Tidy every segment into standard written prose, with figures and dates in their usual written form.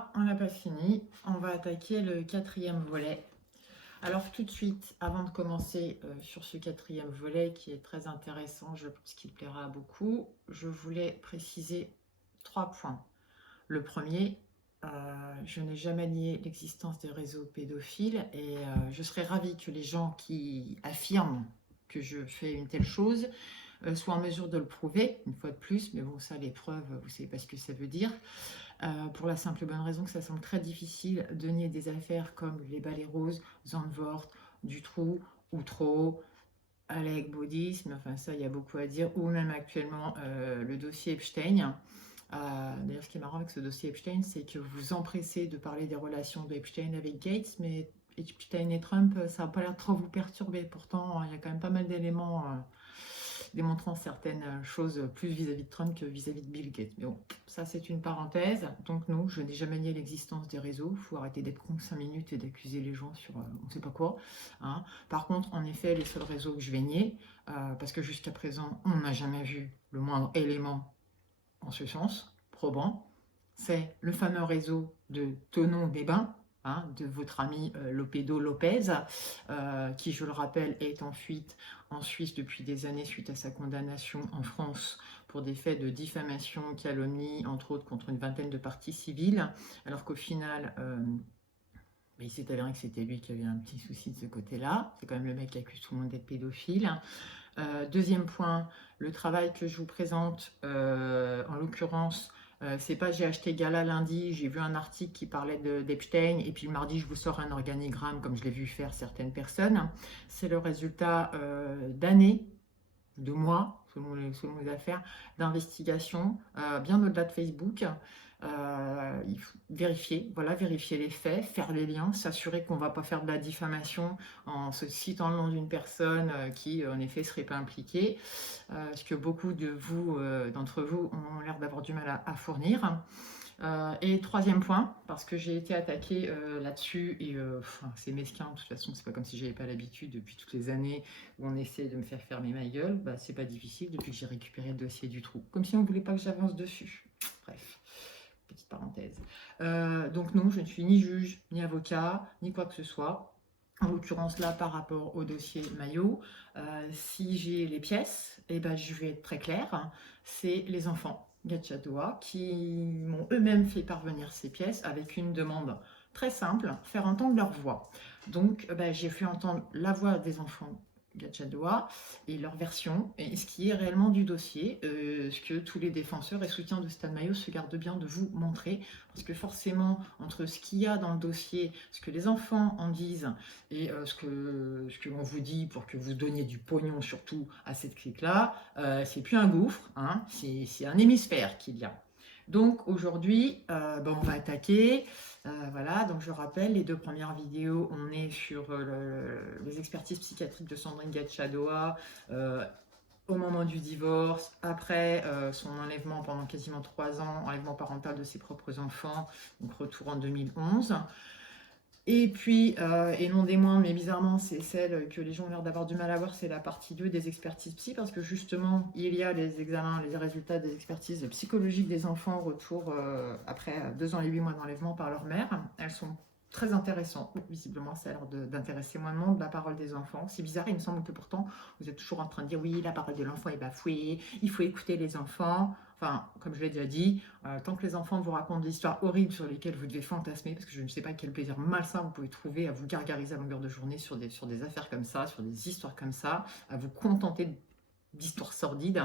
là, on n'a pas fini. On va attaquer le quatrième volet. Alors tout de suite, avant de commencer sur ce quatrième volet qui est très intéressant, je pense qu'il plaira à beaucoup, je voulais préciser 3 points. Le premier, je n'ai jamais nié l'existence des réseaux pédophiles et je serais ravie que les gens qui affirment que je fais une telle chose soient en mesure de le prouver, une fois de plus, mais bon, ça, les preuves, vous savez pas ce que ça veut dire. Pour la simple et bonne raison que ça semble très difficile de nier des affaires comme les balais roses, Zandvoort, Dutroux, Outreau, Alec Baudisme, enfin ça il y a beaucoup à dire, ou même actuellement le dossier Epstein. D'ailleurs, ce qui est marrant avec ce dossier Epstein, c'est que vous vous empressez de parler des relations d'Epstein avec Gates, mais Epstein et Trump, ça n'a pas l'air de trop vous perturber. Pourtant, il y a quand même pas mal d'éléments démontrant certaines choses plus vis-à-vis de Trump que vis-à-vis de Bill Gates. Mais bon, ça c'est une parenthèse. Donc non, je n'ai jamais nié l'existence des réseaux. Il faut arrêter d'être con 5 minutes et d'accuser les gens sur on ne sait pas quoi. Hein. Par contre, en effet, les seuls réseaux que je vais nier, parce que jusqu'à présent, on n'a jamais vu le moindre élément en ce sens, probant, c'est le fameux réseau de Thonon-des-Bains, hein, de votre ami Lopédo Lopez, qui, je le rappelle, est en fuite en Suisse depuis des années suite à sa condamnation en France pour des faits de diffamation, calomnie, entre autres contre une vingtaine de parties civiles, alors qu'au final, il s'est avéré que c'était lui qui avait un petit souci de ce côté-là. C'est quand même le mec qui accuse tout le monde d'être pédophile. Deuxième point, le travail que je vous présente, en l'occurrence, c'est pas j'ai acheté Gala lundi, j'ai vu un article qui parlait d'Epstein, et puis le mardi je vous sors un organigramme comme je l'ai vu faire certaines personnes. C'est le résultat d'années, de mois, selon les affaires, d'investigation, bien au-delà de Facebook. Il faut vérifier, voilà, vérifier les faits, faire les liens, s'assurer qu'on ne va pas faire de la diffamation en se citant le nom d'une personne qui, en effet, ne serait pas impliquée, ce que beaucoup de vous, d'entre vous ont l'air d'avoir du mal à fournir. Et troisième point, parce que j'ai été attaquée là-dessus, et c'est mesquin, de toute façon, c'est pas comme si j'avais pas l'habitude depuis toutes les années où on essaie de me faire fermer ma gueule, bah, c'est pas difficile depuis que j'ai récupéré le dossier du trou, comme si on voulait pas que j'avance dessus. Bref. Petite parenthèse. Donc non, je ne suis ni juge, ni avocat, ni quoi que ce soit. En l'occurrence là, par rapport au dossier Maillot, si j'ai les pièces, eh ben, je vais être très claire, c'est les enfants Gatchadoua qui m'ont eux-mêmes fait parvenir ces pièces avec une demande très simple, faire entendre leur voix. Donc j'ai fait entendre la voix des enfants Gatchadoua et leur version, et ce qui est réellement du dossier, ce que tous les défenseurs et soutiens de Stan Maillot se gardent bien de vous montrer, parce que forcément, entre ce qu'il y a dans le dossier, ce que les enfants en disent, et ce que l'on vous dit pour que vous donniez du pognon surtout à cette clique-là, c'est plus un gouffre, hein, c'est un hémisphère qu'il y a. Donc aujourd'hui, on va attaquer. Voilà, donc je rappelle, les 2 premières vidéos, on est sur les expertises psychiatriques de Sandrine Gatchadoua au moment du divorce, après son enlèvement pendant quasiment 3 ans, enlèvement parental de ses propres enfants, donc retour en 2011. Et puis, et non des moindres, mais bizarrement, c'est celle que les gens ont l'air d'avoir du mal à voir, c'est la partie 2 des expertises psy, parce que justement, il y a les examens, les résultats des expertises psychologiques des enfants au retour après 2 ans et 8 mois d'enlèvement par leur mère. Elles sont très intéressantes. Visiblement, ça a l'air d'intéresser moins de monde, la parole des enfants. C'est bizarre, il me semble que pourtant, vous êtes toujours en train de dire oui, la parole de l'enfant est bafouée, il faut écouter les enfants. Enfin, comme je l'ai déjà dit, tant que les enfants vous racontent des histoires horribles sur lesquelles vous devez fantasmer, parce que je ne sais pas quel plaisir malsain vous pouvez trouver à vous gargariser à longueur de journée sur des affaires comme ça, sur des histoires comme ça, à vous contenter d'histoires sordides,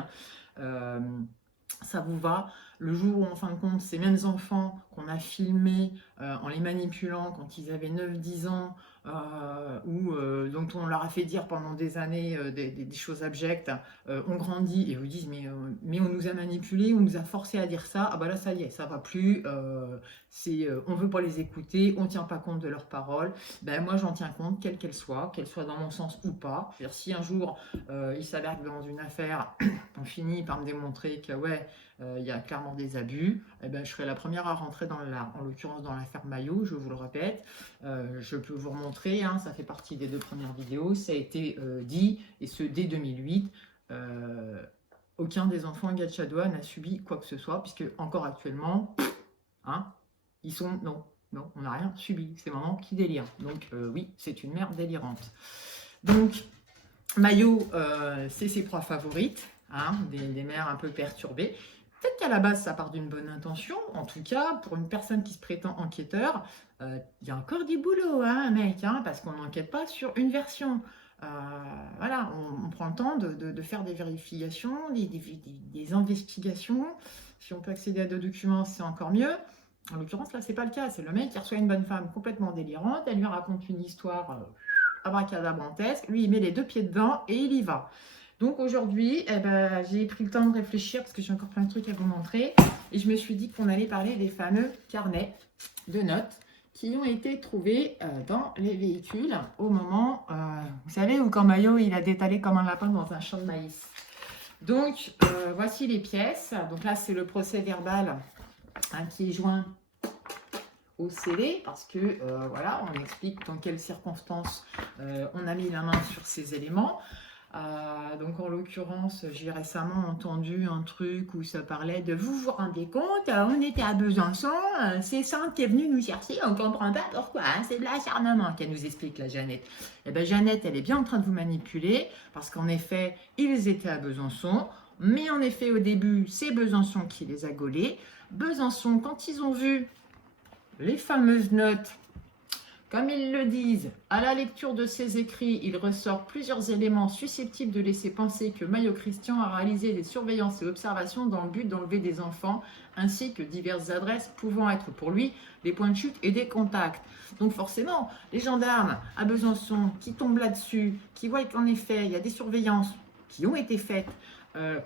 ça vous va. Le jour où, en fin de compte, ces mêmes enfants qu'on a filmés en les manipulant quand ils avaient 9-10 ans, dont on leur a fait dire pendant des années des choses abjectes, on grandit et vous disent mais on nous a manipulés, on nous a forcé à dire ça, ah bah là ça y est, ça va plus, on veut pas les écouter, on tient pas compte de leurs paroles. Ben moi j'en tiens compte, quelle qu'elle soit dans mon sens ou pas. Je veux dire, si un jour il s'avère que dans une affaire on finit par me démontrer que ouais, il y a clairement des abus, eh ben, je serai la première à rentrer en l'occurrence dans l'affaire Maillot, je vous le répète. Je peux vous remontrer, hein, ça fait partie des 2 premières vidéos, ça a été dit, et ce dès 2008. Aucun des enfants Gatchadoua n'a subi quoi que ce soit, puisque encore actuellement, hein, ils sont... Non, non, on n'a rien subi. C'est maman qui délire. Donc oui, c'est une mère délirante. Donc, Mayo, c'est ses proies favorites, hein, des mères un peu perturbées. Peut-être qu'à la base, ça part d'une bonne intention. En tout cas, pour une personne qui se prétend enquêteur, il y a encore du boulot, hein, mec, hein, parce qu'on n'enquête pas sur une version. Voilà, on prend le temps de faire des vérifications, des investigations. Si on peut accéder à des documents, c'est encore mieux. En l'occurrence, là, c'est pas le cas. C'est le mec qui reçoit une bonne femme complètement délirante. Elle lui raconte une histoire abracadabrantesque. Lui, il met les 2 pieds dedans et il y va. Donc aujourd'hui, eh ben, j'ai pris le temps de réfléchir parce que j'ai encore plein de trucs à vous montrer. Et je me suis dit qu'on allait parler des fameux carnets de notes qui ont été trouvés dans les véhicules au moment, vous savez, où quand Mayo il a détalé comme un lapin dans un champ de maïs. Donc, voici les pièces. Donc là, c'est le procès verbal hein, qui est joint au scellé parce que, voilà, on explique dans quelles circonstances on a mis la main sur ces éléments. Donc en l'occurrence, j'ai récemment entendu un truc où ça parlait de vous vous rendez compte, on était à Besançon, c'est Sainte qui est venue nous chercher, on ne comprend pas pourquoi, hein, c'est de l'acharnement qu'elle nous explique la Jeannette. Et bien Jeannette, elle est bien en train de vous manipuler parce qu'en effet, ils étaient à Besançon, mais en effet au début, c'est Besançon qui les a gaulés. Besançon, quand ils ont vu les fameuses notes, comme ils le disent, à la lecture de ces écrits, il ressort plusieurs éléments susceptibles de laisser penser que Mayo Christian a réalisé des surveillances et observations dans le but d'enlever des enfants, ainsi que diverses adresses pouvant être pour lui des points de chute et des contacts. Donc forcément, les gendarmes à Besançon qui tombent là-dessus, qui voient qu'en effet, il y a des surveillances qui ont été faites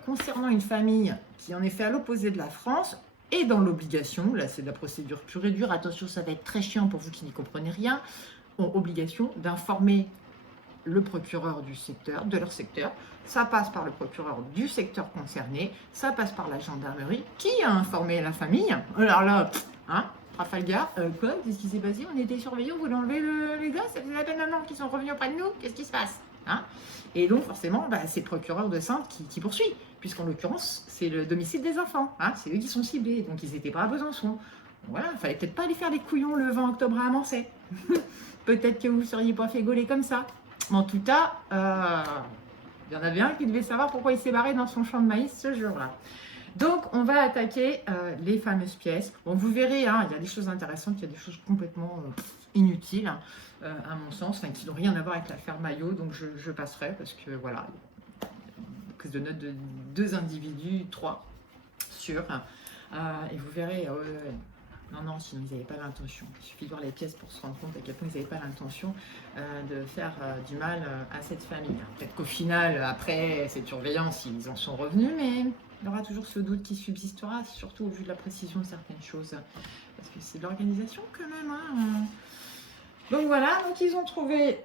concernant une famille qui en est fait à l'opposé de la France, et dans l'obligation, là c'est de la procédure pure et dure, attention ça va être très chiant pour vous qui n'y comprenez rien, ont obligation d'informer le procureur du secteur, de leur secteur, ça passe par le procureur du secteur concerné, ça passe par la gendarmerie, qui a informé la famille, alors là, hein, Trafalgar, quoi, qu'est-ce qui s'est passé, on était surveillés, on voulait enlever les gars, ça faisait la peine maintenant qu'ils sont revenus auprès de nous, qu'est-ce qui se passe hein. Et donc forcément, bah, c'est le procureur de Sainte qui poursuit, puisqu'en l'occurrence, c'est le domicile des enfants. Hein, c'est eux qui sont ciblés, donc ils n'étaient pas à Besançon. Donc, voilà, il fallait peut-être pas aller faire les couillons le 20 octobre à Amancé. Peut-être que vous ne seriez pas fait gauler comme ça. Mais en tout cas, il y en avait un qui devait savoir pourquoi il s'est barré dans son champ de maïs ce jour-là. Donc, on va attaquer les fameuses pièces. Bon, vous verrez, hein, il y a des choses intéressantes, il y a des choses complètement inutiles, à mon sens, enfin, qui n'ont rien à voir avec l'affaire Mayo. Donc, je passerai parce que, voilà, prise de notes de 2 individus, 3 sûrs. Et vous verrez, non, sinon ils n'avaient pas l'intention. Il suffit de voir les pièces pour se rendre compte à quel point ils n'avaient pas l'intention de faire du mal à cette famille. Peut-être qu'au final, après cette surveillance, ils en sont revenus, mais il y aura toujours ce doute qui subsistera, surtout au vu de la précision de certaines choses. Parce que c'est de l'organisation quand même. Hein. Donc voilà, donc ils ont trouvé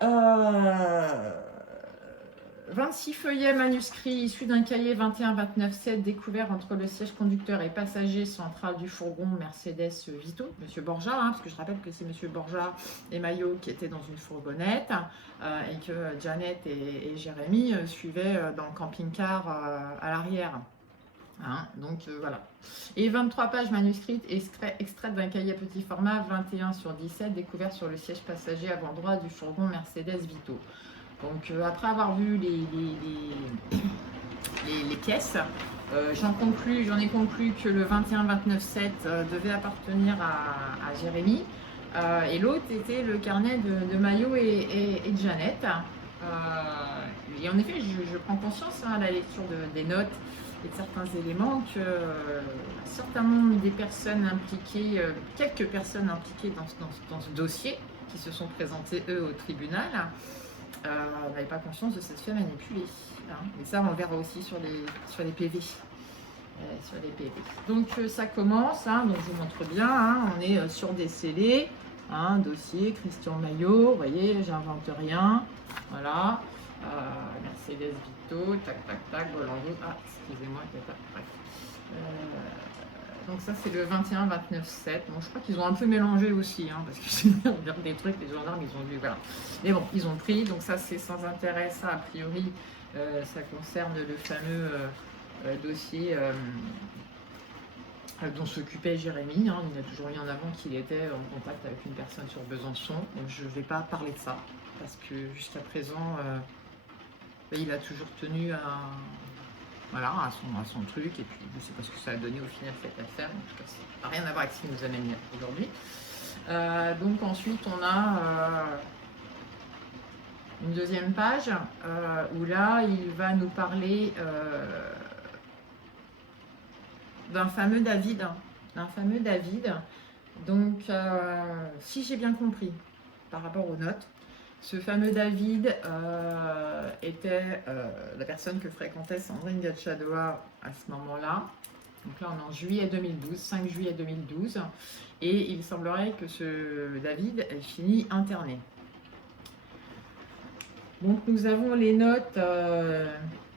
26 feuillets manuscrits issus d'un cahier 21-29-7 découvert entre le siège conducteur et passager central du fourgon Mercedes Vito, Monsieur Borja, hein, parce que je rappelle que c'est Monsieur Borja et Mayo qui étaient dans une fourgonnette et que Janet et Jérémy suivaient dans le camping-car à l'arrière. Hein, donc voilà. Et 23 pages manuscrites extraites d'un cahier petit format 21/17 découvert sur le siège passager avant droit du fourgon Mercedes Vito. Donc après avoir vu les pièces, j'en ai conclu que le 21-29-7 devait appartenir à Jérémy et l'autre était le carnet de Mayo et de Jeannette. Et en effet, je prends conscience à la lecture des notes et de certains éléments que un certain nombre des personnes impliquées, quelques personnes impliquées dans ce dossier qui se sont présentées eux au tribunal, n'avait pas conscience de s'être fait manipuler. Hein. Et ça, on le verra aussi sur les PV. Sur les PV. Donc, ça commence. Hein, donc, je vous montre bien. Hein, on est sur des scellés. Hein, dossier Christian Mayo. Vous voyez, j'invente rien. Voilà. Mercedes Vito. Tac, tac. Bolando. Ah, excusez-moi. Tac. Donc ça c'est le 21-29-7. Bon, je crois qu'ils ont un peu mélangé aussi, hein, parce que c'est des trucs, les gendarmes ils ont vu, voilà. Mais bon, ils ont pris, donc ça c'est sans intérêt, ça a priori, ça concerne le fameux dossier dont s'occupait Jérémy. Hein. Il a toujours mis en avant qu'il était en contact avec une personne sur Besançon. Donc je ne vais pas parler de ça, parce que jusqu'à présent, il a toujours tenu voilà, à son truc. Et puis je ne sais pas ce que ça a donné au final cette affaire. En tout cas, ça n'a rien à voir avec ce qui nous amène aujourd'hui. Donc ensuite, on a une deuxième page où là, il va nous parler d'un fameux David. Donc, si j'ai bien compris, par rapport aux notes, ce fameux David était la personne que fréquentait Sandrine Gatchadoua à ce moment-là. Donc là, on est en juillet 2012, 5 juillet 2012. Et il semblerait que ce David ait fini interné. Donc nous avons les notes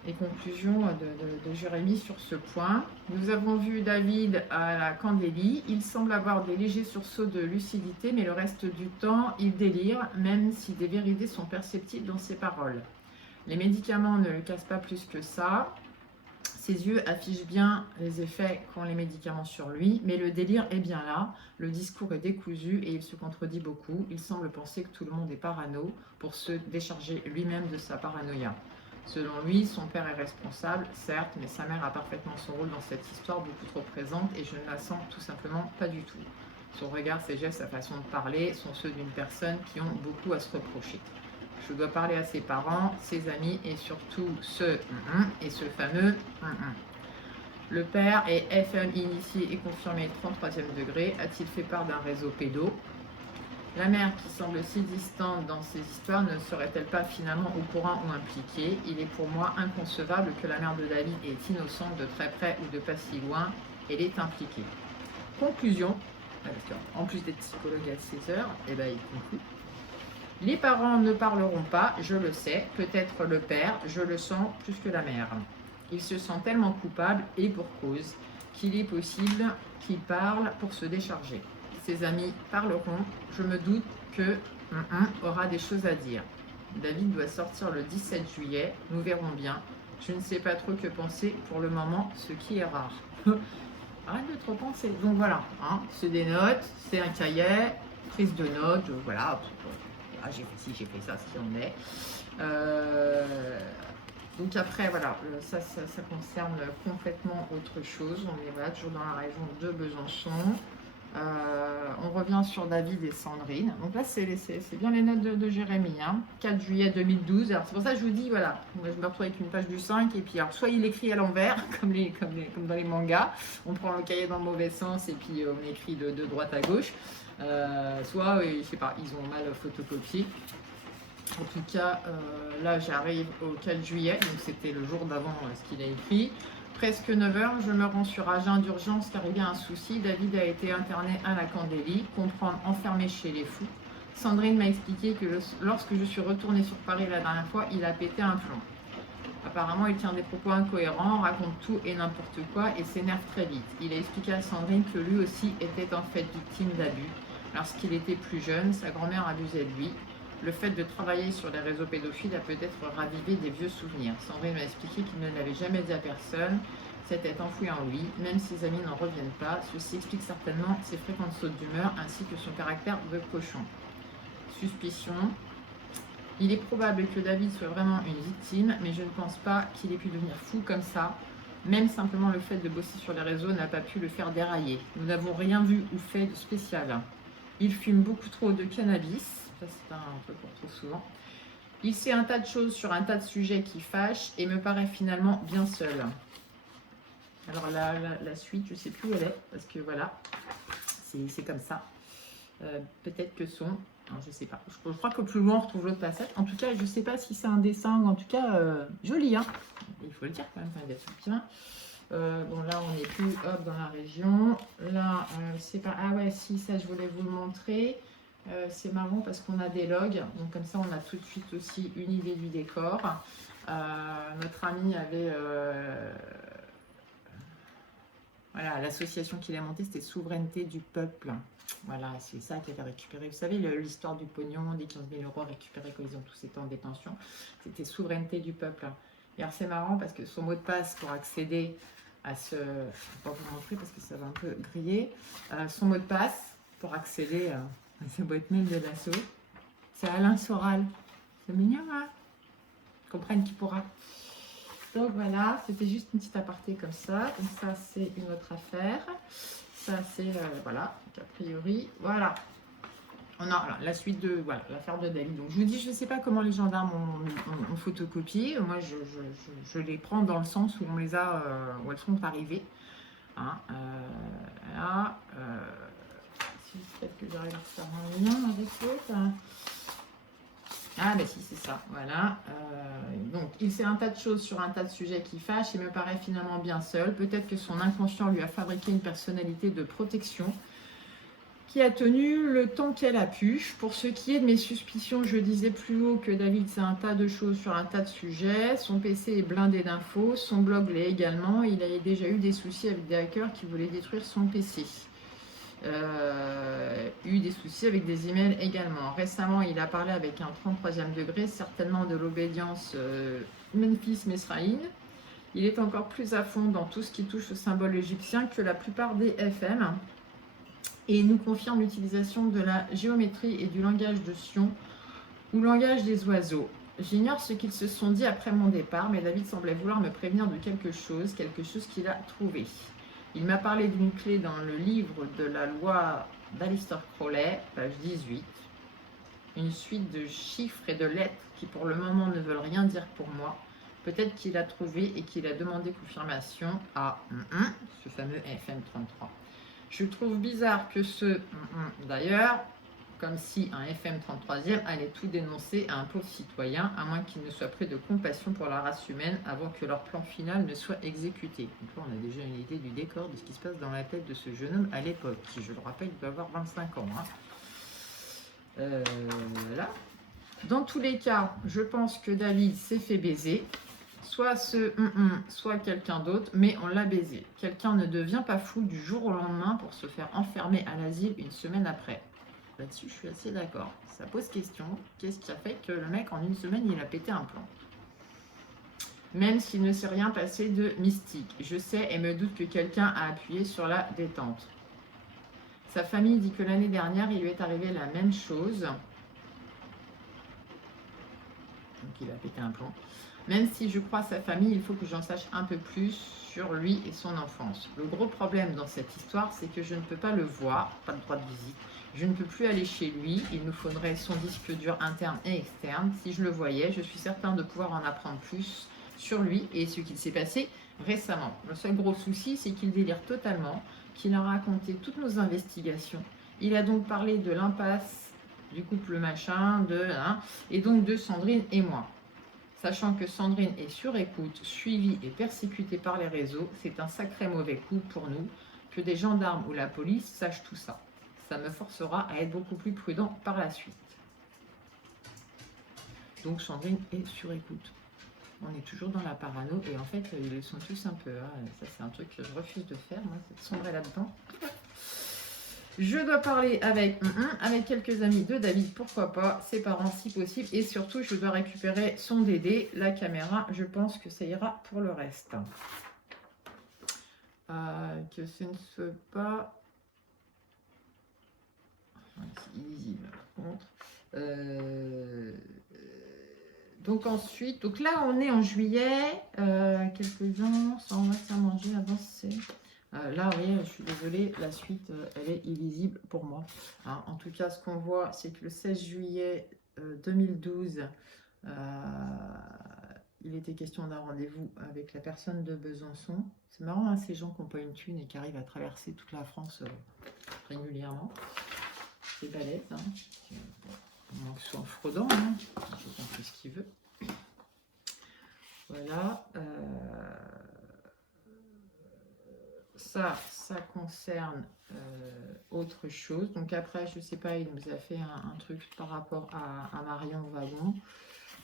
et conclusions de Jérémy sur ce point. Nous avons vu David à la Candélie. Il semble avoir des légers sursauts de lucidité, mais le reste du temps, il délire, même si des vérités sont perceptibles dans ses paroles. Les médicaments ne le cassent pas plus que ça. Ses yeux affichent bien les effets qu'ont les médicaments sur lui, mais le délire est bien là, le discours est décousu et il se contredit beaucoup. Il semble penser que tout le monde est parano pour se décharger lui-même de sa paranoïa. Selon lui, son père est responsable, certes, mais sa mère a parfaitement son rôle dans cette histoire, beaucoup trop présente, et je ne la sens tout simplement pas du tout. Son regard, ses gestes, sa façon de parler sont ceux d'une personne qui ont beaucoup à se reprocher. Je dois parler à ses parents, ses amis et surtout ce fameux. Le père est FM initié et confirmé 33e degré. A-t-il fait part d'un réseau pédo? La mère, qui semble si distante dans ces histoires, ne serait-elle pas finalement au courant ou impliquée? Il est pour moi inconcevable que la mère de David est innocente de très près ou de pas si loin. Elle est impliquée. Conclusion, en plus d'être psychologue à 16 heures, il conclut. Les parents ne parleront pas, je le sais, peut-être le père, je le sens plus que la mère. Il se sent tellement coupable, et pour cause, qu'il est possible qu'il parle pour se décharger. Ses amis parleront, je me doute que aura des choses à dire. David doit sortir le 17 juillet, nous verrons bien. Je ne sais pas trop que penser pour le moment, ce qui est rare. Arrête de trop penser. Donc voilà, c'est des notes, c'est un cahier, prise de notes, voilà. J'ai fait ci, j'ai fait ça, ce qui en est. Donc après, voilà, ça concerne complètement autre chose. On est voilà, toujours dans la région de Besançon. On revient sur David et Sandrine. Donc là, c'est bien les notes de Jérémy. 4 juillet 2012. Alors c'est pour ça que je vous dis, voilà, je me retrouve avec une page du 5. Et puis, alors, soit il écrit à l'envers, comme dans les mangas. On prend le cahier dans le mauvais sens et puis on écrit de droite à gauche. Soit, je sais pas, ils ont mal photocopié. En tout cas, là, j'arrive au 4 juillet, donc c'était le jour d'avant ce qu'il a écrit. Presque 9 h, je me rends sur Agen d'urgence car il y a un souci. David a été interné à la Candélie, comprendre enfermé chez les fous. Sandrine m'a expliqué que lorsque je suis retournée sur Paris la dernière fois, il a pété un plomb. Apparemment, il tient des propos incohérents, raconte tout et n'importe quoi et s'énerve très vite. Il a expliqué à Sandrine que lui aussi était en fait victime d'abus. Lorsqu'il était plus jeune, sa grand-mère abusait de lui. Le fait de travailler sur les réseaux pédophiles a peut-être ravivé des vieux souvenirs. Sandrine m'a expliqué qu'il ne l'avait jamais dit à personne. C'était enfoui en lui, même si ses amis n'en reviennent pas. Ceci explique certainement ses fréquentes sautes d'humeur ainsi que son caractère de cochon. Suspicion. Il est probable que David soit vraiment une victime, mais je ne pense pas qu'il ait pu devenir fou comme ça. Même simplement le fait de bosser sur les réseaux n'a pas pu le faire dérailler. Nous n'avons rien vu ou fait de spécial. Il fume beaucoup trop de cannabis. Ça, c'est un truc qu'on retrouve souvent. Il sait un tas de choses sur un tas de sujets qui fâchent et me paraît finalement bien seul. Alors la suite, je ne sais plus où elle est, parce que voilà, c'est comme ça. Peut-être que son... Non, je ne sais pas. Je crois que plus loin, on retrouve l'autre passage. En tout cas, je ne sais pas si c'est un dessin ou en tout cas joli. Il faut le dire quand même, il est bien. Bon, là, on n'est plus dans la région. Là, c'est pas... Ah ouais, si, ça, je voulais vous le montrer. C'est marrant parce qu'on a des logs. Donc, comme ça, on a tout de suite aussi une idée du décor. Notre ami avait... Voilà, l'association qu'il a montée, c'était Souveraineté du Peuple. Voilà, c'est ça qui avait récupéré. Vous savez, l'histoire du pognon, des 15 000 € récupérés quand ils ont tous été en détention. C'était Souveraineté du Peuple. Et alors, c'est marrant parce que son mot de passe pour accéder à ce... Je ne vais pas vous montrer parce que ça va un peu griller. Son mot de passe pour accéder à sa boîte mail de l'assaut. C'est Alain Soral. C'est mignon, hein? Comprenne qui pourra. Donc voilà, c'était juste une petite aparté comme ça. Donc ça, c'est une autre affaire. Ça, c'est, voilà, donc, a priori, voilà. On a la suite de, voilà, l'affaire de Dali. Donc je vous dis, je ne sais pas comment les gendarmes ont photocopié. Moi, je les prends dans le sens où on les a, où elles sont arrivées. Hein, là, si peut-être que j'arrive à faire un lien avec l'autre. Hein. Ah ben si, c'est ça, voilà. Donc il sait un tas de choses sur un tas de sujets qui fâchent et me paraît finalement bien seul. Peut-être que son inconscient lui a fabriqué une personnalité de protection qui a tenu le temps qu'elle a pu. Pour ce qui est de mes suspicions, je disais plus haut que David sait un tas de choses sur un tas de sujets. Son PC est blindé d'infos, son blog l'est également. Il a déjà eu des soucis avec des hackers qui voulaient détruire son PC. Eu des soucis avec des emails également. Récemment, il a parlé avec un 33e degré, certainement de l'obédience Memphis Mesraïn. Il est encore plus à fond dans tout ce qui touche au symbole égyptien que la plupart des FM. Et il nous confirme l'utilisation de la géométrie et du langage de Sion ou langage des oiseaux. J'ignore ce qu'ils se sont dit après mon départ, mais David semblait vouloir me prévenir de quelque chose qu'il a trouvé. Il m'a parlé d'une clé dans le livre de la loi d'Alistair Crowley, page 18. Une suite de chiffres et de lettres qui pour le moment ne veulent rien dire pour moi. Peut-être qu'il a trouvé et qu'il a demandé confirmation à ce fameux FM33. Je trouve bizarre que d'ailleurs, comme si un FM 33e allait tout dénoncer à un pauvre citoyen, à moins qu'il ne soit pris de compassion pour la race humaine avant que leur plan final ne soit exécuté. Donc là, on a déjà une idée du décor de ce qui se passe dans la tête de ce jeune homme à l'époque, qui, je le rappelle, doit avoir 25 ans. Là. Dans tous les cas, je pense que David s'est fait baiser. Soit soit quelqu'un d'autre, mais on l'a baisé. Quelqu'un ne devient pas fou du jour au lendemain pour se faire enfermer à l'asile une semaine après. Là-dessus, je suis assez d'accord. Ça pose question. Qu'est-ce qui a fait que le mec, en une semaine, il a pété un plomb? Même s'il ne s'est rien passé de mystique. Je sais et me doute que quelqu'un a appuyé sur la détente. Sa famille dit que l'année dernière, il lui est arrivé la même chose. Donc, il a pété un plomb. Même si je crois sa famille, il faut que j'en sache un peu plus sur lui et son enfance. Le gros problème dans cette histoire, c'est que je ne peux pas le voir, pas de droit de visite. Je ne peux plus aller chez lui, il nous faudrait son disque dur interne et externe. Si je le voyais, je suis certain de pouvoir en apprendre plus sur lui et ce qu'il s'est passé récemment. Le seul gros souci, c'est qu'il délire totalement, qu'il a raconté toutes nos investigations. Il a donc parlé de l'impasse du couple machin, et donc de Sandrine et moi. Sachant que Sandrine est sur écoute, suivie et persécutée par les réseaux, c'est un sacré mauvais coup pour nous que des gendarmes ou la police sachent tout ça. Ça me forcera à être beaucoup plus prudent par la suite. Donc Sandrine est sur écoute. On est toujours dans la parano et en fait, ils le sont tous un peu. Ça, c'est un truc que je refuse de faire, moi, c'est de sombrer là-dedans. Je dois parler avec quelques amis de David, pourquoi pas, ses parents si possible. Et surtout, je dois récupérer son DD, la caméra. Je pense que ça ira pour le reste. Que ce ne soit pas... C'est illisible, par contre. Donc ensuite, donc là, on est en juillet. Quelques-uns, ça on va manger, avancer. Là, oui, je suis désolée, la suite, elle est illisible pour moi. Hein, en tout cas, ce qu'on voit, c'est que le 16 juillet 2012, il était question d'un rendez-vous avec la personne de Besançon. C'est marrant, hein, ces gens qui n'ont pas une thune et qui arrivent à traverser toute la France régulièrement. C'est balèze. Hein. Bon, que ce soit en fraudant, hein. Chacun fait ce qu'il veut. Voilà. Ça concerne autre chose. Donc après, je ne sais pas, il nous a fait un truc par rapport à Marion Wagon.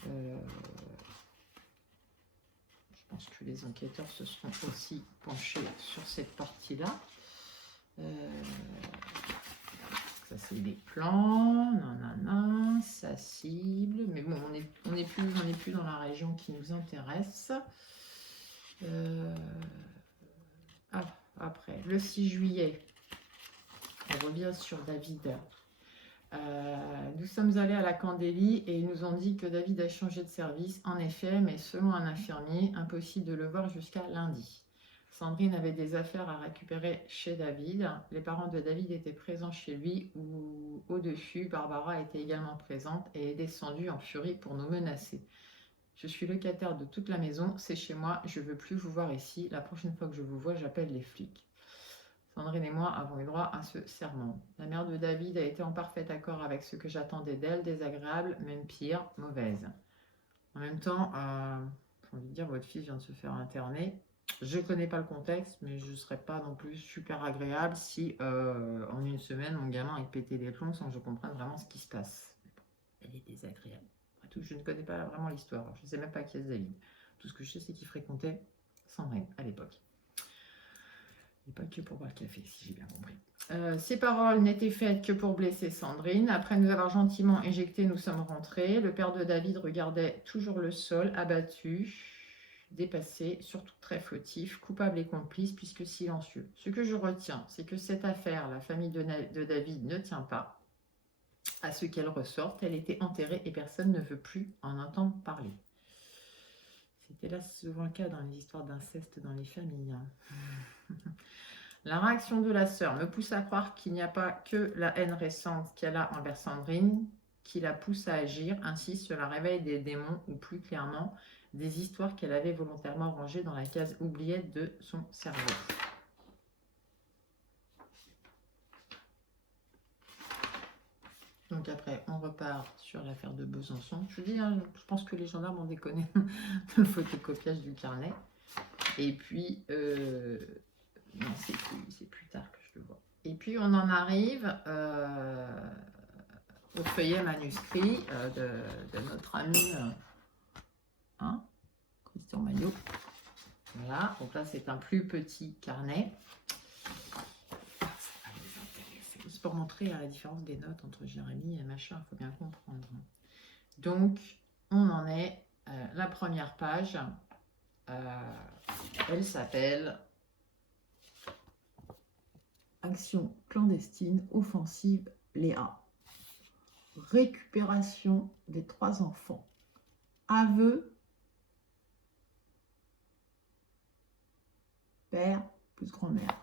Je pense que les enquêteurs se seront aussi penchés sur cette partie-là. Ça, c'est des plans. Nanana, ça cible. Mais bon, on n'est plus dans la région qui nous intéresse. après, le 6 juillet, on revient sur David. Nous sommes allés à la Candélie et ils nous ont dit que David a changé de service. En effet, mais selon un infirmier, impossible de le voir jusqu'à lundi. Sandrine avait des affaires à récupérer chez David. Les parents de David étaient présents chez lui ou au-dessus. Barbara était également présente et est descendue en furie pour nous menacer. Je suis locataire de toute la maison, c'est chez moi, je ne veux plus vous voir ici. La prochaine fois que je vous vois, j'appelle les flics. Sandrine et moi avons eu droit à ce serment. La mère de David a été en parfait accord avec ce que j'attendais d'elle, désagréable, même pire, mauvaise. En même temps, j'ai envie de dire, votre fils vient de se faire interner. Je ne connais pas le contexte, mais je ne serais pas non plus super agréable si en une semaine, mon gamin ait pété les plombs sans que je comprenne vraiment ce qui se passe. Elle est désagréable. Après tout, je ne connais pas vraiment l'histoire. Je ne sais même pas qui est David. Tout ce que je sais, c'est qu'il fréquentait Sandrine à l'époque. Et pas que pour boire le café, si j'ai bien compris. Ces paroles n'étaient faites que pour blesser Sandrine. Après nous avoir gentiment éjectés, nous sommes rentrés. Le père de David regardait toujours le sol, abattu, dépassé, surtout très fautif, coupable et complice, puisque silencieux. Ce que je retiens, c'est que cette affaire, la famille de David ne tient pas à ce qu'elle ressorte. Elle était enterrée et personne ne veut plus en entendre parler. C'était là souvent le cas dans les histoires d'inceste dans les familles. La réaction de la sœur me pousse à croire qu'il n'y a pas que la haine récente qu'elle a envers Sandrine qui la pousse à agir, ainsi cela réveille des démons ou plus clairement des histoires qu'elle avait volontairement rangées dans la case oubliette de son cerveau. Donc après, on repart sur l'affaire de Besançon. Je dis, hein, je pense que les gendarmes ont déconné le photocopiage du carnet. Et puis, non, c'est plus tard que je le vois. Et puis, on en arrive au feuillet manuscrit de notre ami Christian Maillot. Voilà, donc là, c'est un plus petit carnet. C'est pour montrer la différence des notes entre Jérémy et machin, il faut bien comprendre. Donc, on en est, la première page, elle s'appelle Action clandestine, offensive, Léa. Récupération des 3 enfants. Aveu, père plus grand-mère.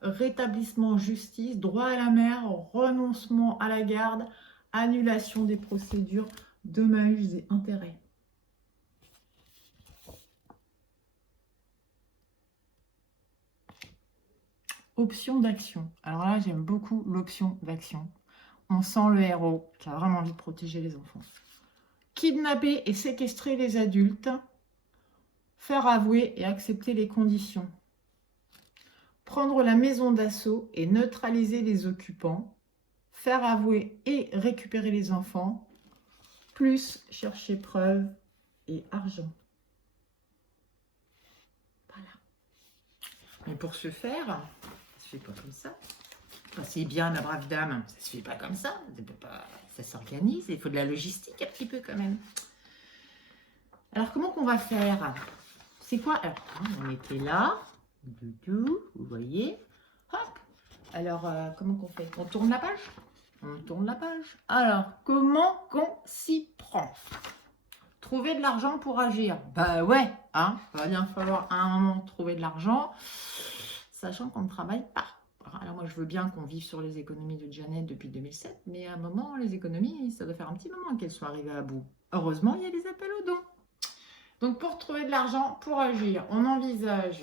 Rétablissement justice, droit à la mère, renoncement à la garde, annulation des procédures, dommages et intérêts. Option d'action. Alors là, j'aime beaucoup l'option d'action. On sent le héros qui a vraiment envie de protéger les enfants. Kidnapper et séquestrer les adultes. Faire avouer et accepter les conditions. Prendre la maison d'assaut et neutraliser les occupants. Faire avouer et récupérer les enfants. Plus chercher preuves et argent. Voilà. Mais pour ce faire, ça se fait pas comme ça. Enfin, c'est bien, ma brave dame, ça se fait pas comme ça. Ça s'organise, il faut de la logistique un petit peu quand même. Alors, comment qu'on va faire? C'est quoi? Alors, on était là, vous voyez. Hop. Alors, comment qu'on fait? On tourne la page? On tourne la page. Alors, comment qu'on s'y prend? Trouver de l'argent pour agir. Bah ouais, hein, va bien falloir à un moment trouver de l'argent, sachant qu'on ne travaille pas. Alors moi, je veux bien qu'on vive sur les économies de Janet depuis 2007, mais à un moment, les économies, ça doit faire un petit moment qu'elles soient arrivées à bout. Heureusement, il y a les appels aux dons. Donc, pour trouver de l'argent, pour agir, on envisage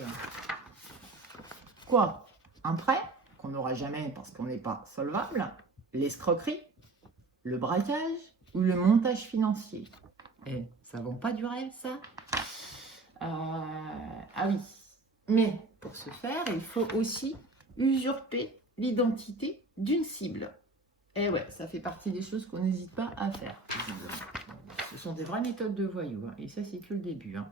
quoi? Un prêt, qu'on n'aura jamais parce qu'on n'est pas solvable, l'escroquerie, le braquage ou le montage financier. Eh, ça ne vend pas du rêve, ça? Ah oui. Mais pour ce faire, il faut aussi usurper l'identité d'une cible. Et ouais, ça fait partie des choses qu'on n'hésite pas à faire. Ce sont des vraies méthodes de voyous, hein, et ça, c'est que le début. Hein.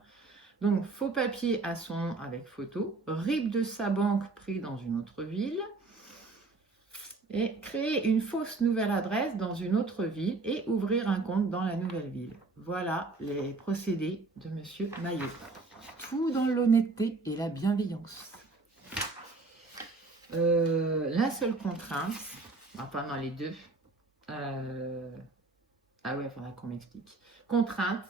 Donc, faux papier à son nom avec photo, RIB de sa banque pris dans une autre ville, et créer une fausse nouvelle adresse dans une autre ville et ouvrir un compte dans la nouvelle ville. Voilà les procédés de Monsieur Maillot. tout dans l'honnêteté et la bienveillance. La seule contrainte, enfin dans les deux, ah ouais, il faudra qu'on m'explique. Contrainte,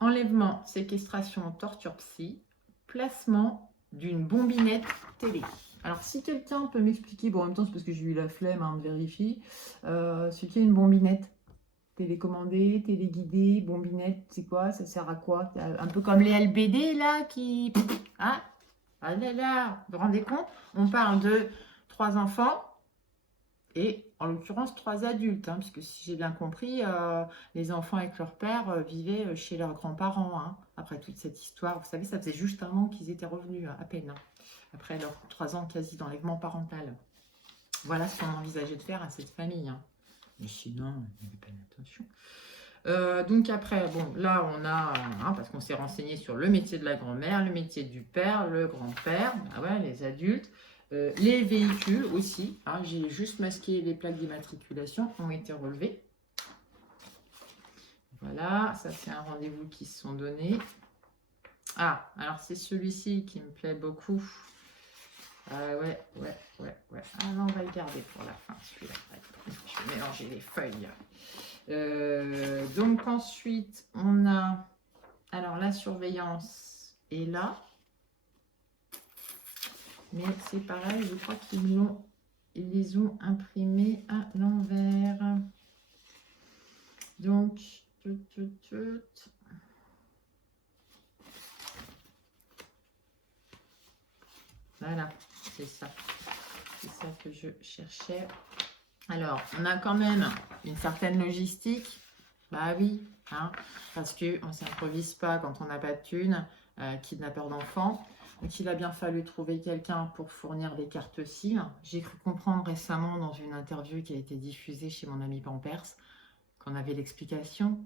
enlèvement, séquestration, torture psy, placement d'une bombinette télé. Alors, si quelqu'un peut m'expliquer, bon, en même temps, c'est parce que j'ai eu la flemme de vérifier, ce qu'est une bombinette télécommandée, téléguidée, bombinette, c'est quoi? Ça sert à quoi? Un peu comme les LBD, là, qui... Ah, ah là là, vous vous rendez compte? On parle de 3 enfants et, en l'occurrence, 3 adultes, hein, puisque si j'ai bien compris, les enfants avec leur père vivaient chez leurs grands-parents, hein, après toute cette histoire. Vous savez, ça faisait juste un an qu'ils étaient revenus, à peine, hein, après leurs 3 ans quasi d'enlèvement parental. Voilà ce qu'on envisageait de faire à cette famille, hein. Mais sinon, il n'y avait pas d'intention. Donc après, bon, là on a, hein, parce qu'on s'est renseigné sur le métier de la grand-mère, le métier du père, le grand-père, ah ouais, les adultes, les véhicules aussi, hein, j'ai juste masqué les plaques d'immatriculation, ont été relevées. Voilà, ça c'est un rendez-vous qui se sont donnés. Ah, alors c'est celui-ci qui me plaît beaucoup. Ouais. Ah non, on va le garder pour la fin, celui-là. Je vais mélanger les feuilles. Donc ensuite, on a... Alors, la surveillance est là. Mais c'est pareil, je crois qu'ils les ont imprimés à l'envers. Donc, voilà, c'est ça. C'est ça que je cherchais. Alors, on a quand même une certaine logistique. Bah oui, hein, parce qu'on ne s'improvise pas quand on n'a pas de thunes, kidnappeur d'enfants. Donc, il a bien fallu trouver quelqu'un pour fournir des cartes SIM. J'ai cru comprendre récemment dans une interview qui a été diffusée chez mon ami Pampers qu'on avait l'explication.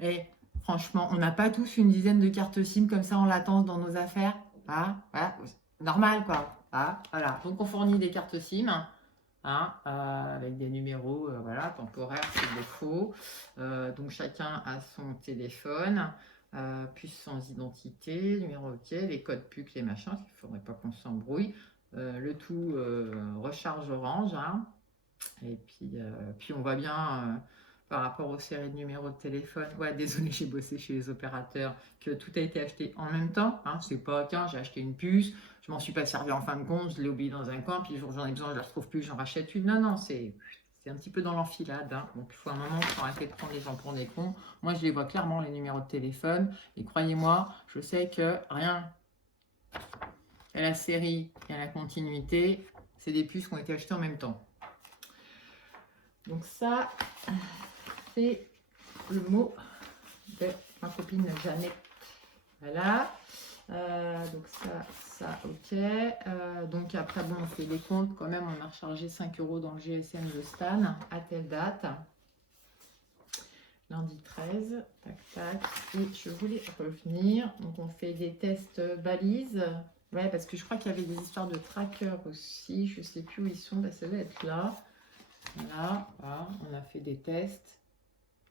Et franchement, on n'a pas tous une dizaine de cartes SIM comme ça en latence dans nos affaires. Ah, voilà, normal quoi. Ah, voilà. Donc, on fournit des cartes SIM. Hein, avec des numéros voilà, temporaires s'il le faut. Donc chacun a son téléphone, puis sans identité, numéro OK, les codes PUC, les machins, il ne faudrait pas qu'on s'embrouille. Le tout recharge orange. Hein, et puis on voit bien par rapport aux séries de numéros de téléphone. Ouais, désolé, j'ai bossé chez les opérateurs, que tout a été acheté en même temps. Hein, c'est pas qu'un, j'ai acheté une puce, je m'en suis pas servi en fin de compte, je l'ai oublié dans un coin, puis le jour où j'en ai besoin, je la retrouve plus, j'en rachète une. Non, c'est un petit peu dans l'enfilade. Hein. Donc il faut un moment pour arrêter de prendre les gens pour des cons. Moi, je les vois clairement, les numéros de téléphone. Et croyez-moi, je sais que rien à la série et à la continuité, c'est des puces qui ont été achetées en même temps. Donc ça, c'est le mot de ma copine Jeannette. Voilà. Donc ça, ok. Donc après, bon, on fait les comptes. Quand même, on a rechargé 5 € dans le GSM de Stan à telle date. Lundi 13. Tac, tac. Et je voulais revenir. Donc on fait des tests balises. Ouais, parce que je crois qu'il y avait des histoires de tracker aussi. Je ne sais plus où ils sont. Bah, ça va être là. Voilà, on a fait des tests.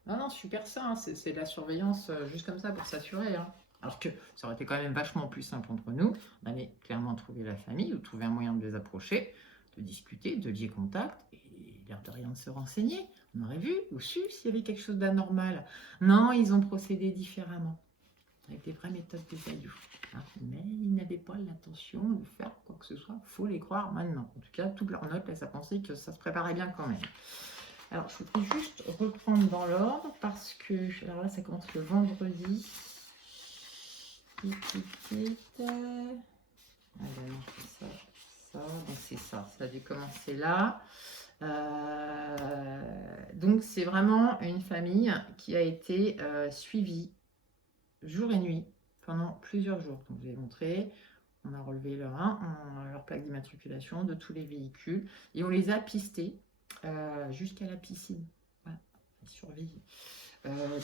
Non, super ça, hein, c'est de la surveillance juste comme ça pour s'assurer. Hein. Alors que ça aurait été quand même vachement plus simple entre nous. On allait clairement trouver la famille ou trouver un moyen de les approcher, de discuter, de lier contact et l'air de rien de se renseigner. On aurait vu ou su s'il y avait quelque chose d'anormal. Non, ils ont procédé différemment, avec des vraies méthodes des aïeux. Hein. Mais ils n'avaient pas l'intention de faire quoi que ce soit. Il faut les croire maintenant. En tout cas, toutes leurs notes laissent à penser que ça se préparait bien quand même. Alors, je voudrais juste reprendre dans l'ordre parce que... Alors là, ça commence le vendredi. Ah ben non, ça. Donc c'est ça. Ça a dû commencer là. Donc, c'est vraiment une famille qui a été suivie jour et nuit pendant plusieurs jours. Donc, je vous ai montré, on a relevé leur plaque d'immatriculation de tous les véhicules et on les a pistés jusqu'à la piscine. Voilà, ils survivent.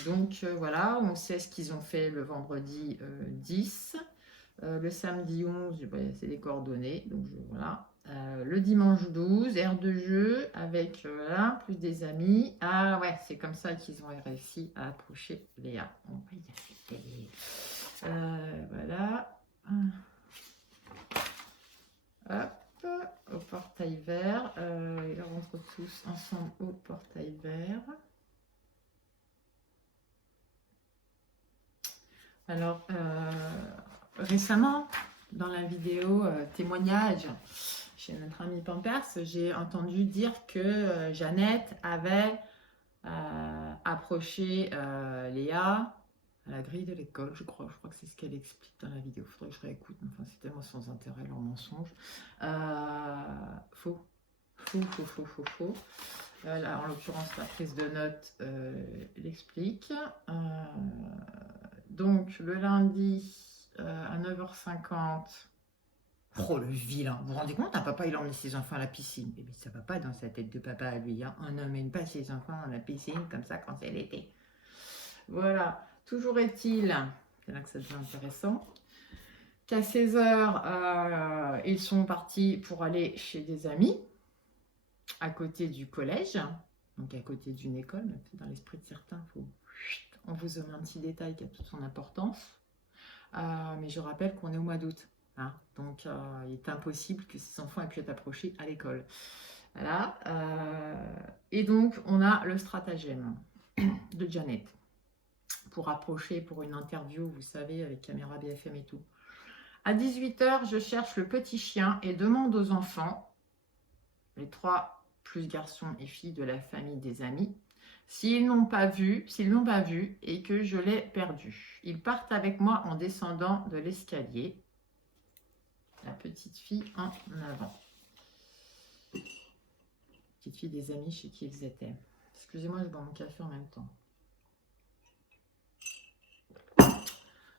Donc, voilà, on sait ce qu'ils ont fait le vendredi 10. Le samedi 11, c'est les coordonnées. Donc, voilà. Le dimanche 12, aire de jeu avec voilà, plus des amis. Ah ouais, c'est comme ça qu'ils ont réussi à approcher Léa. On va y arriver. Voilà. Hop, au portail vert. Ils rentrent tous ensemble au portail vert. Alors, récemment, dans la vidéo témoignage chez notre ami Pampers, j'ai entendu dire que Jeannette avait approché Léa à la grille de l'école, je crois que c'est ce qu'elle explique dans la vidéo. Il faudrait que je réécoute, enfin c'est tellement sans intérêt leur mensonge. Faux. Là, en l'occurrence, la prise de notes l'explique. Donc, le lundi à 9h50. Oh, le vilain. Vous vous rendez compte, un papa, il emmène ses enfants à la piscine. Eh bien, ça va pas dans sa tête de papa à lui. Hein. On n'emmène pas ses enfants à la piscine comme ça quand c'est l'été. Voilà. Toujours est-il, c'est là que ça devient intéressant, qu'à 16h, ils sont partis pour aller chez des amis à côté du collège, donc à côté d'une école, même si dans l'esprit de certains, on vous donne un petit détail qui a toute son importance. Mais je rappelle qu'on est au mois d'août. Hein, donc, il est impossible que ces enfants aient pu être approchés à l'école. Voilà. Et donc, on a le stratagème de Jeannette pour approcher pour une interview, vous savez, avec caméra BFM et tout. À 18h, je cherche le petit chien et demande aux enfants, les 3 plus garçons et filles de la famille des amis, s'ils n'ont pas vu et que je l'ai perdu. Ils partent avec moi en descendant de l'escalier. La petite fille en avant. Petite fille des amis chez qui ils étaient. Excusez-moi, je bois mon café en même temps.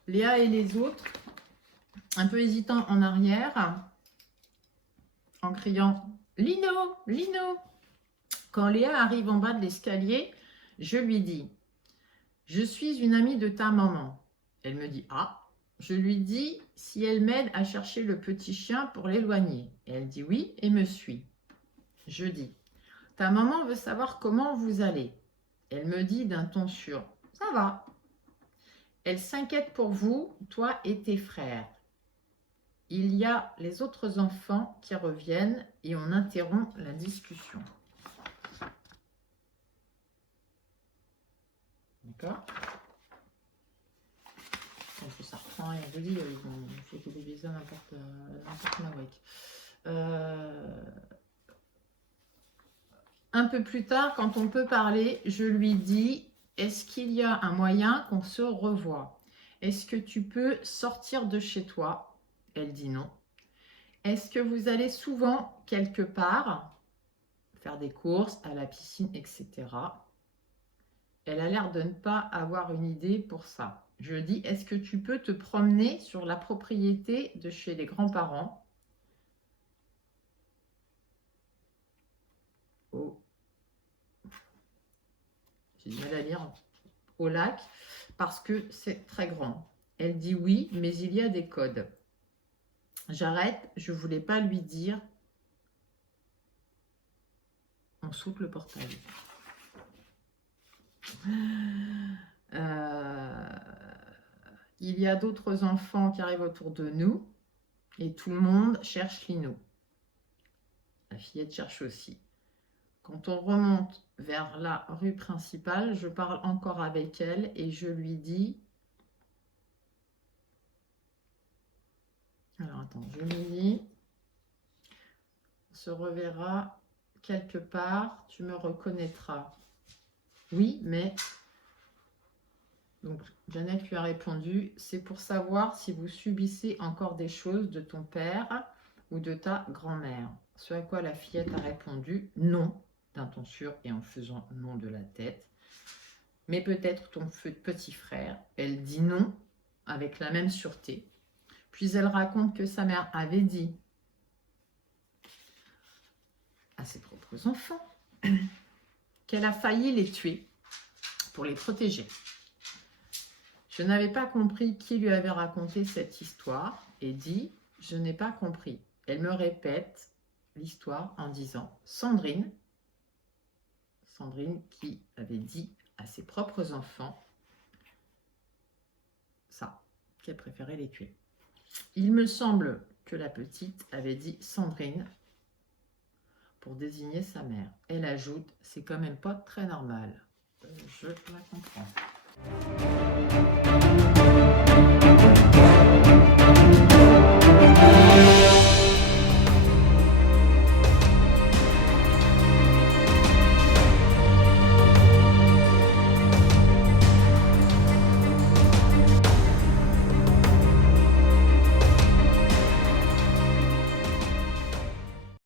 Léa et les autres, un peu hésitants en arrière, en criant « Lino, Lino !» Quand Léa arrive en bas de l'escalier, je lui dis « Je suis une amie de ta maman. » Elle me dit « Ah !» Je lui dis si elle m'aide à chercher le petit chien pour l'éloigner. Elle dit oui et me suit. Je dis « Ta maman veut savoir comment vous allez. » Elle me dit d'un ton sûr « Ça va. » Elle s'inquiète pour vous, toi et tes frères. Il y a les autres enfants qui reviennent et on interrompt la discussion. D'accord ? Donc ça reprend, et je dis, il faut que des bisous n'importe un peu plus tard, quand on peut parler, je lui dis « Est-ce qu'il y a un moyen qu'on se revoie? Est-ce que tu peux sortir de chez toi ?» Elle dit non. « Est-ce que vous allez souvent quelque part, faire des courses, à la piscine, etc. » Elle a l'air de ne pas avoir une idée pour ça. Je dis « Est-ce que tu peux te promener sur la propriété de chez les grands-parents ?» J'ai du mal à lire, au lac, parce que c'est très grand. Elle dit oui, mais il y a des codes. J'arrête, je ne voulais pas lui dire. On saute le portail. Il y a d'autres enfants qui arrivent autour de nous et tout le monde cherche Lino. La fillette cherche aussi. Quand on remonte vers la rue principale, je parle encore avec elle et je lui dis... Alors attends, je lui dis... On se reverra quelque part, tu me reconnaîtras. Oui, mais... Donc, Jeannette lui a répondu, c'est pour savoir si vous subissez encore des choses de ton père ou de ta grand-mère. Ce à quoi la fillette a répondu, non, d'un ton sûr et en faisant non de la tête. Mais peut-être ton petit frère. Elle dit non, avec la même sûreté. Puis elle raconte que sa mère avait dit à ses propres enfants qu'elle a failli les tuer pour les protéger. Je n'avais pas compris qui lui avait raconté cette histoire et dit « Je n'ai pas compris ». Elle me répète l'histoire en disant « Sandrine qui avait dit à ses propres enfants ça. qu'elle préférait les tuer. Il me semble que la petite avait dit Sandrine pour désigner sa mère. Elle ajoute, c'est quand même pas très normal. Je la comprends.